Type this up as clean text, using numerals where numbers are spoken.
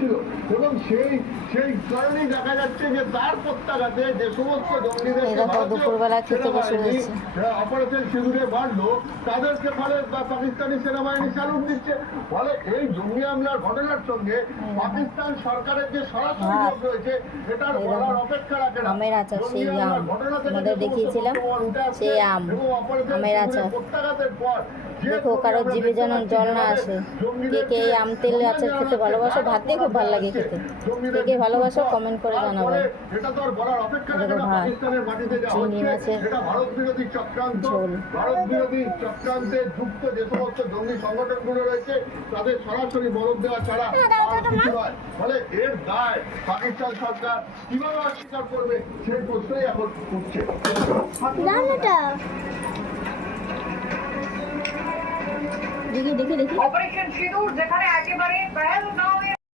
ছিল এবং সেই সেই কারণেই দেখা যাচ্ছে যে তার প্রত্যাঘাতে যে সমস্ত জঙ্গিদেরকে দুপুরবেলা খেতে বসে রয়েছে অপারেশন সিঁদুরে বাড়লো তাদেরকে ফলে পাকিস্তানি সেনাবাহিনী স্যালুট দিচ্ছে। ফলে এই জঙ্গি হামলার ঘটনার সঙ্গে পাকিস্তান সরকারের যে সরাসরি যোগ রয়েছে এটার বলার অপেক্ষা রাখে না। আমের আচার, সেই আম আমাদের দেখিয়েছিলাম, সেই আমের আচার। প্রত্যাঘাতের পর দেখো কারোর জিভে যেন জল না আসে। কে কে এই আম তেল আচার খেতে ভালোবাসো, ভাত দিয়ে খুব ভালো লাগে খেতে। কে কে ভালোবাসো কমেন্ট করে জানাবে। দেখো ভাত, চিংড়ি মাছের ঝোল। ভারত বিরোধী চক্রান্তে যুক্ত যে সমস্ত জঙ্গি সংগঠনগুলো রয়েছে তাদের সরাসরি মদত দেওয়া ছাড়া আর কিছু নয়। ফলে এর দায় পাকিস্তান সরকার কিভাবে অস্বীকার করবে সেই প্রশ্নই এখন উঠছে। দেখি অপারেশন সিঁদুর যেখানে একেবারে পহেলগাঁওয়ে